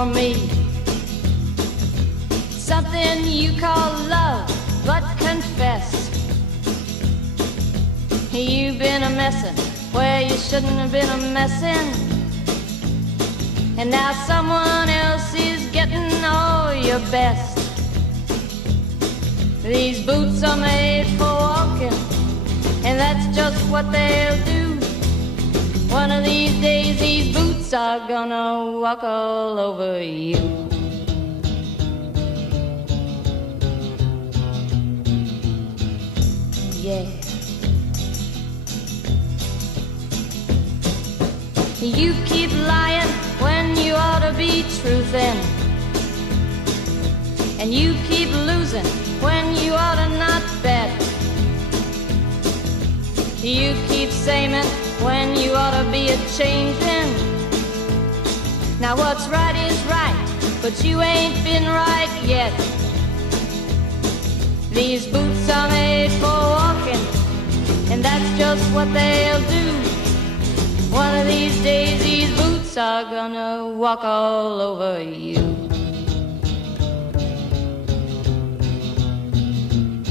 for me. Something you call love, but confess you've been a messin' where you shouldn't have been a messin', and now someone else is getting all your best. These boots are made for walking, and that's just what they'll do. One of these days these boots are gonna walk all over you. Yeah. You keep lying when you ought to be truthin', and you keep losing when you ought to not bet. You keep saying when you ought to be a-changin'. Now what's right is right, but you ain't been right yet. These boots are made for walking, and that's just what they'll do. One of these days these boots are gonna walk all over you.